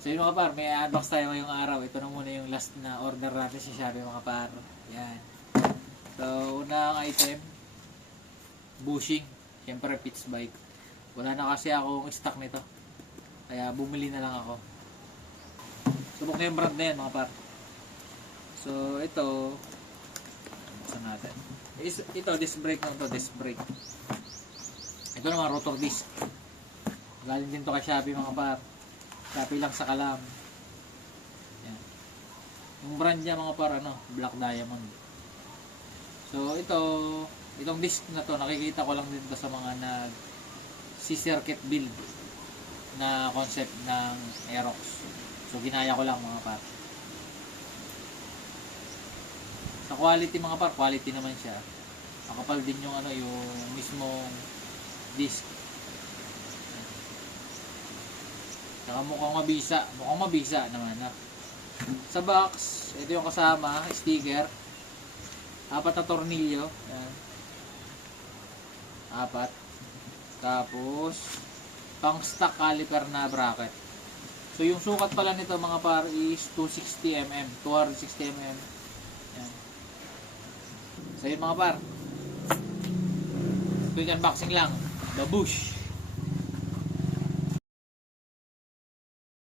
So yun mga par, may unbox tayo ngayong araw. Ito na muna yung last na order natin sa Shopee mga par. Yan. So unang item, bushing. Siyempre Pitts bike. Wala na kasi akong stock nito. Kaya bumili na lang ako. Subok na yung brand na yan mga par. So ito, buksan natin. Ito, disc brake lang to, disc brake. Ito naman, rotor disc. Galing din to kay Shopee mga par. Shopee lang sa Kalam. Yan. Yung brand niya mga par, Black Diamond. So itong disc na to, nakikita ko lang din to sa mga circuit build na concept ng Aerox. So ginaya ko lang mga par. Sa quality mga par, quality naman siya. Makapal din yung yung mismong disc. Saka mukhang mabisa naman Sa box, ito yung kasama, sticker. 4 na tornilyo. Ayan. 4. Tapos pang stock caliper na bracket. So yung sukat pala nito mga par is 260 mm, 260 mm. Ayan. So yun mga par, quick unboxing lang. Babush!